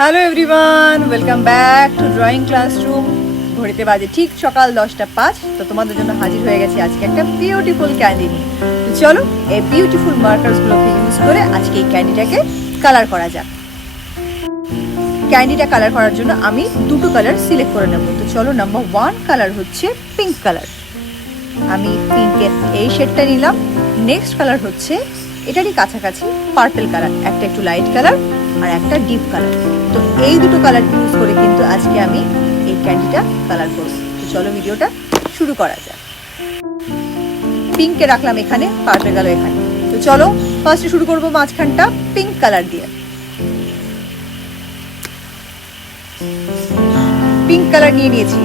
Hello everyone, welcome back to drawing classroom. ঘড়িতে বাজে ঠিক সকাল 10টা 5। তো তোমাদের জন্য হাজির হয়ে গেছি আজকে একটা বিউটিফুল ক্যান্ডি নিয়ে। তো চলো এই বিউটিফুল মার্কার্সগুলোকে ইউজ করে আজকে এই ক্যান্ডিটাকে কালার করা যাক। ক্যান্ডিটা কালার করার জন্য আমি দুটো কালার সিলেক্ট করে নেব। তো চলো, নাম্বার 1 কালার হচ্ছে পিঙ্ক কালার। আমি পিঙ্কের এই শেডটা নিলাম। নেক্সট কালার হচ্ছে এটারই কাছাকাছি পার্পল কালার, একটা একটু লাইট কালার আর একটা ডিপ কালার। তো এই দুটো কালার ইউজ করে কিন্তু আজকে আমি এই ক্যান্ডিটা কালার করব। তো চলো ভিডিওটা শুরু করা যাক। পিঙ্কে রাখলাম এখানে, পার্পল গেল এখানে। তো চলো ফার্স্টে শুরু করবো মাঝখানটা পিঙ্ক কালার দিয়ে। পিঙ্ক কালার নিয়ে নিয়েছি।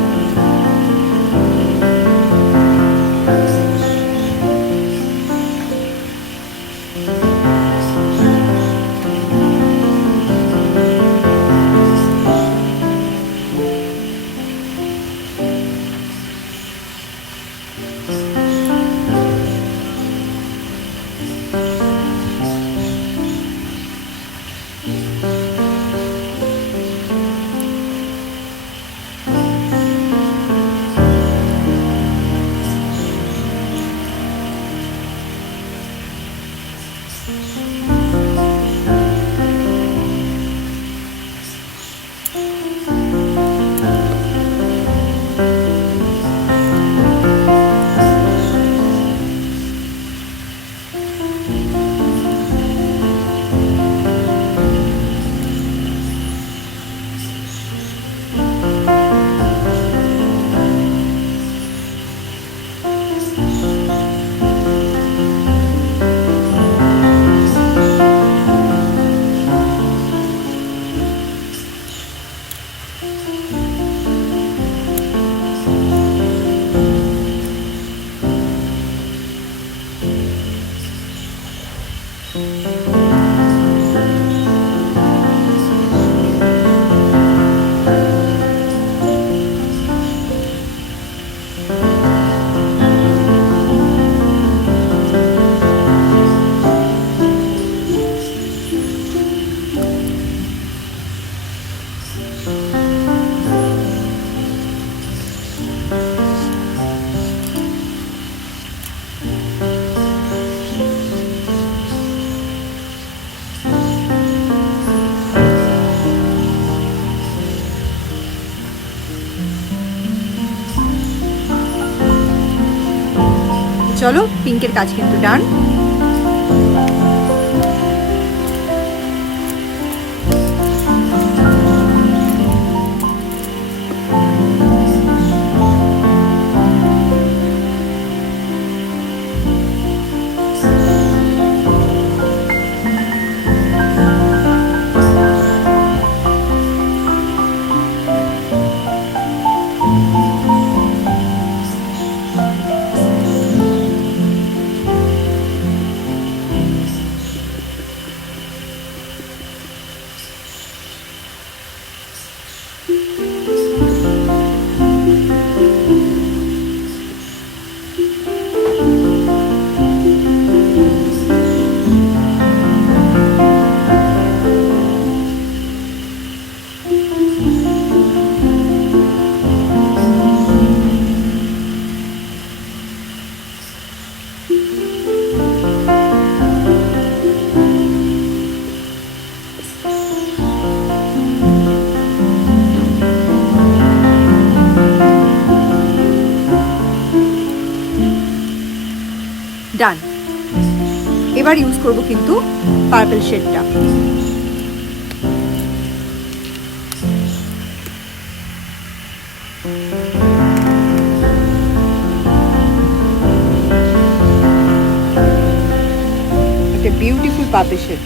চলো, পিঙ্কের কাজ কিন্তু ডান। ডান। এবার ইউজ করব কিন্তু পার্পল শেডটা। একটা বিউটিফুল পার্পল শেড।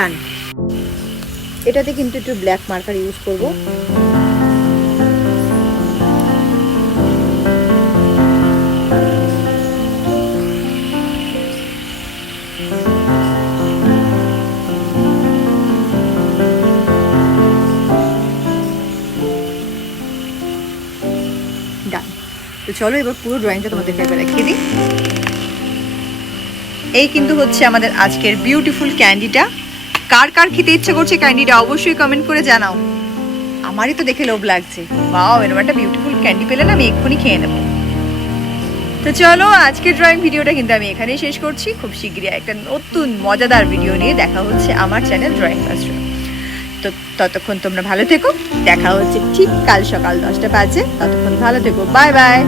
ডান। এটাতে কিন্তু একটু ব্ল্যাক মার্কার ইউজ করব। ডান। তো চলো এবার পুরো ড্রয়িংটা তোমাদেরকে একবার দেখিয়ে দিই। এই কিন্তু হচ্ছে আমাদের আজকের বিউটিফুল ক্যান্ডিটা। কার কার খেতে ইচ্ছে করছে ক্যান্ডিটা অবশ্যই কমেন্ট করে জানাও। আমারই তো দেখে লোভ লাগছে। ওয়াও, এরকম একটা বিউটিফুল ক্যান্ডি পেলে না আমি এক্ষুনি খেয়ে নেব। তো চলো আজকের ড্রয়িং ভিডিওটা কিন্তু আমি এখানেই শেষ করছি। খুব শীঘ্রই একটা নতুন মজাদার ভিডিও নিয়ে দেখা হচ্ছে আমার চ্যানেল ড্রয়িং ক্লাসরুম। তো ততক্ষণ তোমরা ভালো থেকো। দেখা হচ্ছে ঠিক কাল সকাল 10টা বাজে। ততক্ষণ ভালো থেকো। Bye bye.